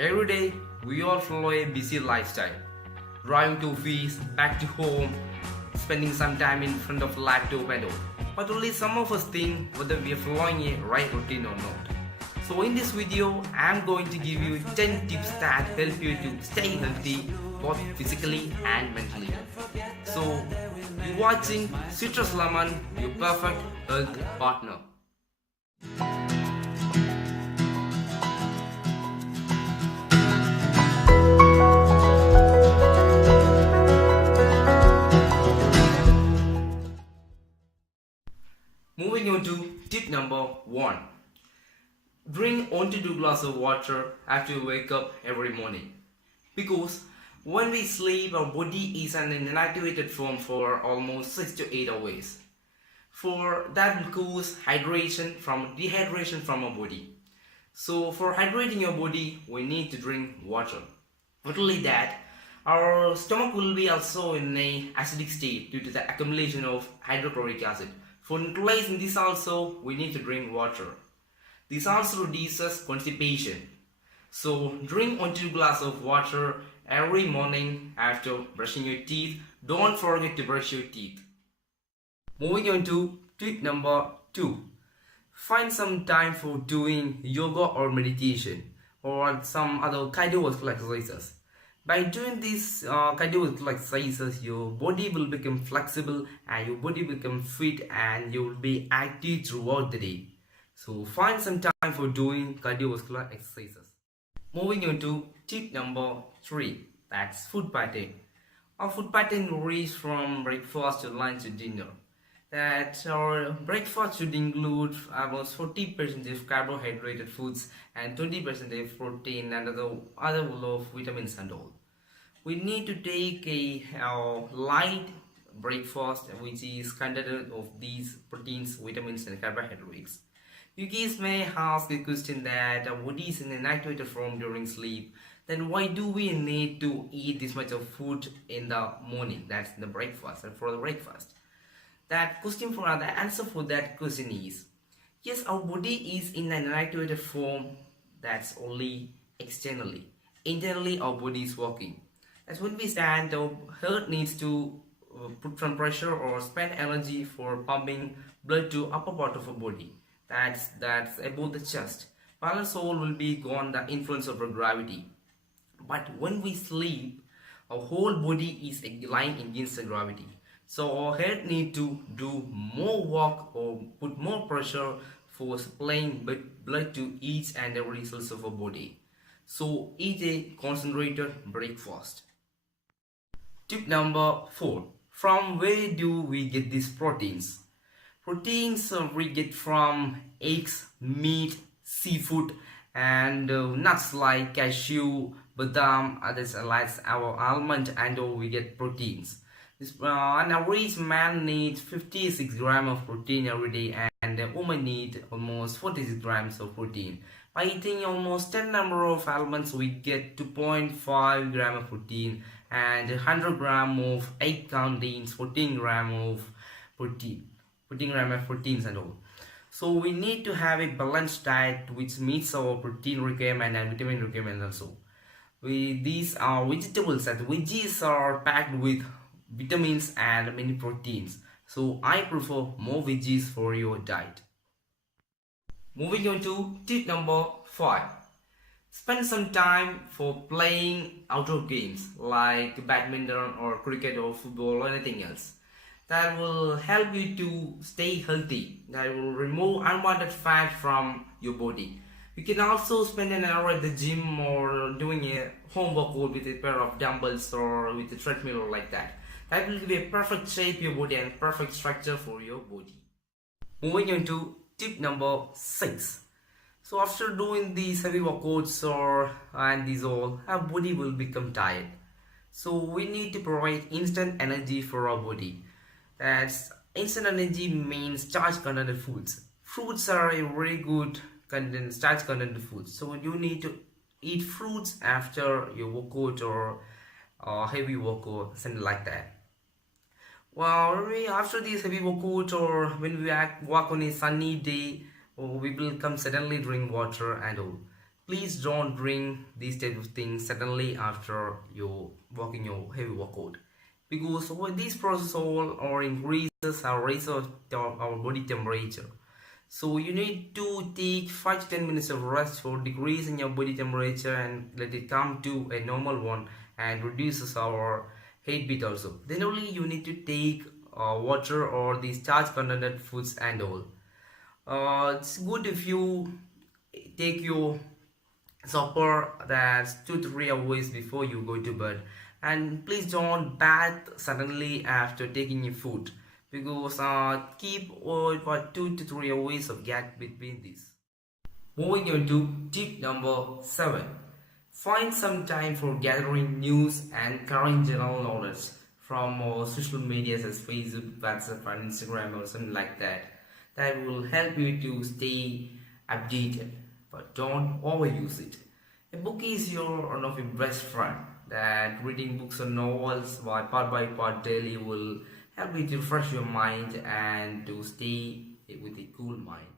Every day, we all follow a busy lifestyle. Driving to office, back to home, spending some time in front of laptop and all. But only some of us think whether we are following a right routine or not. So in this video, I am going to give you 10 tips that help you to stay healthy both physically and mentally. So, you're watching Citrus Lemon, your perfect health partner. Moving on to tip number 1. Drink 1 to 2 glasses of water after you wake up every morning. Because when we sleep, our body is in an inactivated form for almost 6 to 8 hours. For that will cause dehydration from our body. So for hydrating your body, we need to drink water. Not only that, our stomach will be also in a acidic state due to the accumulation of hydrochloric acid. For neutralizing this also, we need to drink water. This also reduces constipation. So drink 1 to 2 glasses of water every morning after brushing your teeth. Don't forget to brush your teeth. Moving on to tip number 2. Find some time for doing yoga or meditation or some other cardiovascular exercises. By doing these cardiovascular exercises, your body will become flexible and your body will become fit and you will be active throughout the day. So find some time for doing cardiovascular exercises. Moving on to tip number 3, that's food pattern. Our food pattern varies from breakfast to lunch to dinner. That our breakfast should include almost 40% of carbohydrate foods and 20% of protein and other of vitamins and all. We need to take a light breakfast which is contained of these proteins, vitamins and carbohydrates. You guys may ask the question that our body is in an activated form during sleep, then why do we need to eat this much of food in the morning? That's the breakfast and for the breakfast. The answer for that question is yes, our body is in an inactivated form. That's only externally. Internally, our body is working. That's when we stand, our heart needs to put some pressure or spend energy for pumping blood to upper part of our body. That's above the chest. Balance all will be gone the influence of our gravity. But when we sleep, our whole body is lying against the gravity. So our head need to do more work or put more pressure for supplying blood to each and every cells of our body. So eat a concentrated breakfast. Tip number 4. From where do we get these proteins? Proteins we get from eggs, meat, seafood and nuts like cashew, badam, others like our almond and we get proteins. An average man needs 56 grams of protein every day and a woman needs almost 46 grams of protein. By eating almost 10 number of almonds, we get 2.5 grams of protein and 100 grams of egg contains 14 grams of protein. 14 grams of proteins and all. So we need to have a balanced diet which meets our protein requirement and vitamin requirement also. These are vegetables and veggies are packed with vitamins and many proteins. So I prefer more veggies for your diet. Moving on to tip number 5. Spend some time for playing outdoor games like badminton or cricket or football or anything else. That will help you to stay healthy. That will remove unwanted fat from your body. You can also spend an hour at the gym or doing a home workout with a pair of dumbbells or with a treadmill or like that. That will give a perfect shape to your body and perfect structure for your body. Moving on to tip number 6. So after doing these heavy workouts and these all, our body will become tired. So we need to provide instant energy for our body. That's instant energy means starch content foods. Fruits are a very good starch content foods. So you need to eat fruits after your workout or heavy workout, something like that. Well, after this heavy workout or when we walk on a sunny day, we will come suddenly drink water and all. please don't drink these type of things suddenly after you walking your heavy workout, because when these process all or increases our raise of our body temperature. So you need to take 5 to 10 minutes of rest for decreasing your body temperature and let it come to a normal one and reduces our heartbeat also. Then only you need to take water or the starch content foods and all. It's good if you take your supper that's 2 to 3 hours before you go to bed, and please don't bath suddenly after taking your food, because keep for 2 to 3 hours of gap between these. Moving on to tip number 7. Find some time for gathering news and current general knowledge from social medias as Facebook, WhatsApp and Instagram or something like that. That will help you to stay updated, but don't overuse it. A book is one of your best friend. That reading books or novels by part daily will help you to refresh your mind and to stay with a cool mind.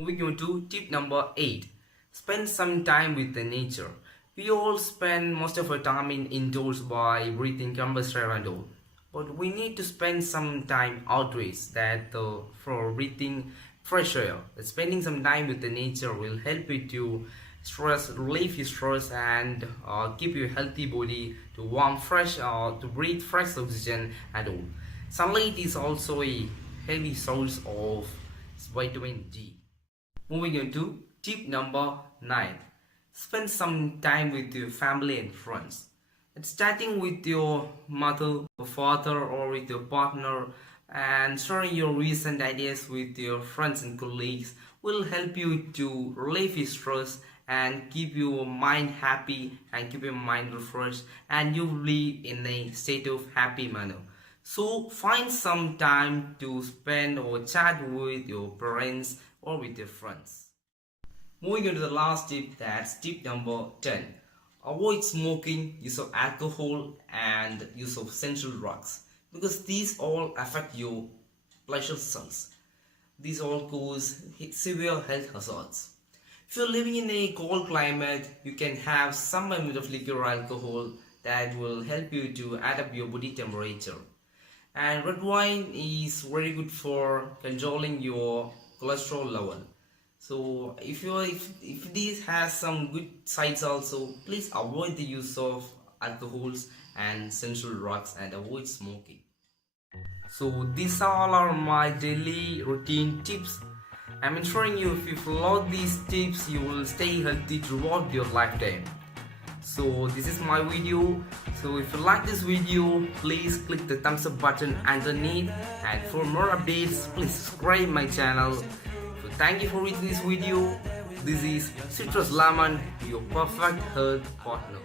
Moving on to tip number 8. Spend some time with the nature. We all spend most of our time indoors by breathing compressed air and all. But we need to spend some time outdoors for breathing fresh air. Spending some time with the nature will help you to relieve your stress and keep your healthy body to warm fresh to breathe fresh oxygen and all. Sunlight is also a heavy source of vitamin D. Moving on to tip number 9. Spend some time with your family and friends. It's starting with your mother, or father, or with your partner, and sharing your recent ideas with your friends and colleagues will help you to relieve your stress and keep your mind happy and keep your mind refreshed, and you will be in a state of happy manner. So find some time to spend or chat with your parents or with your friends. Moving on to the last tip, that's tip number 10. Avoid smoking, use of alcohol and use of essential drugs, because these all affect your pleasure cells. These all cause severe health hazards. If you're living in a cold climate, you can have some amount of liquor or alcohol that will help you to add up your body temperature. And red wine is very good for controlling your cholesterol level. So if this has some good sides also, please avoid the use of alcohols and essential drugs and avoid smoking. So these all are my daily routine tips. I'm ensuring you if you follow these tips, you will stay healthy throughout your lifetime. So this is my video. So if you like this video, please click the thumbs up button underneath, and for more updates, please subscribe my channel. So thank you for watching this video. This is Citrus Lemon, your perfect health partner.